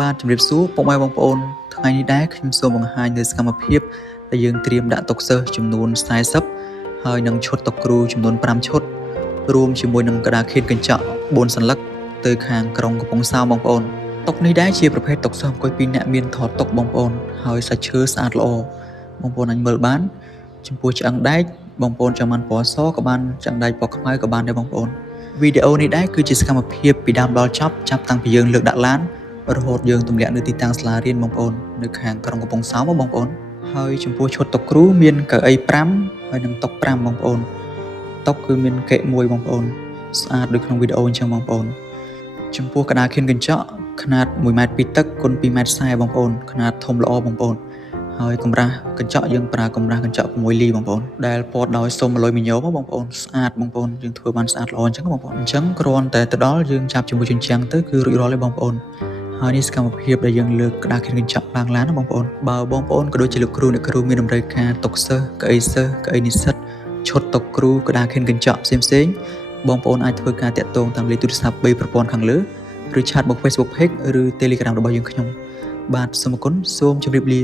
បាទជំរាបសួរពុកម៉ែបងប្អូនថ្ងៃនេះដែរខ្ញុំសូមបង្ហាញនៅសកម្មភាពដែលយើងត្រៀមដាក់តុសិស្សចំនួន40ហើយនឹងឈុតតុគ្រូចំនួន5ឈុតរួមជាមួយនឹងក្តារខៀនកញ្ចក់4សន្លឹកទៅខាងក្រុងកំពង់សោមបងប្អូនតុនេះដែរជាប្រភេទតុសិស្សអង្គុយ2នាក់មានថតតុបងប្អូនហើយសាច់ឈើស្អាតល្អបងប្អូនអាចមើលបានចំពោះឆ្អឹងដែកបងប្អូនចង់បានពណ៌សក៏បានឆ្អឹងដែកពណ៌ខ្មៅក៏បានដែរបងប្អូនវីដេអូនេះដែរគឺជាសកម្មភាពពីដើមដល់ចប់ចាប់តាំងពីយើងលើកដាក់ឡានរហូតយើងទម្លាក់នៅទីតាំងសាលារៀនបងប្អូននៅខាងក្រុងកំពង់សោមបងប្អូនហើយចំពោះឈុតតុគ្រូមានកៅអី5ហើយនឹងតុ5បងប្អូនតុគឺមានកេ1បងប្អូនស្អាតដូចក្នុងវីដេអូអញ្ចឹងបងប្អូនចំពោះក្តារខៀនកញ្ចក់ຂະຫນាត1ម៉ែត្រ2តឹកគុណ2ម៉ែត្រ40បងប្អូនຂະຫນាតធំល្អបងប្អូនហើយកម្រាស់កញ្ចក់យើងប្រើកម្រាស់កញ្ចក់6លីបងប្អូនដែលពណ៌ដោយសូម100មីញ៉ូបងប្អូនស្អាតបងប្អូនយើងធ្វើបានស្អាតល្អអញ្ចឹងបងប្អូនអញ្ចឹងគ្រាន់តែទៅដល់យើងចាប់ជាមួយជញ្ជាំងទៅគឺរួចរាល់ហើយបងប្អូនហើយនេះសកម្មភាពដែលយើងលើកក្តារខៀនកញ្ចក់ឡើងឡានណាបងប្អូនបើបងប្អូនក៏ដូចជាលោកគ្រូអ្នកគ្រូមានតម្រូវការតុសិស្សកៅអីសិស្សកៅអីនិស្សិតឈុតតុគ្រូក្តារខៀនកញ្ចក់ផ្សេងៗបងប្អូនអាចធ្វើការតាក់ទងតាមលេខទូរស័ព្ទ3ប្រព័ន្ធខាងលើឬឆាតមក Facebook Page ឬ Telegram របស់យើងខ្ញុំបាទសូមអរគុណសូមជម្រាបលា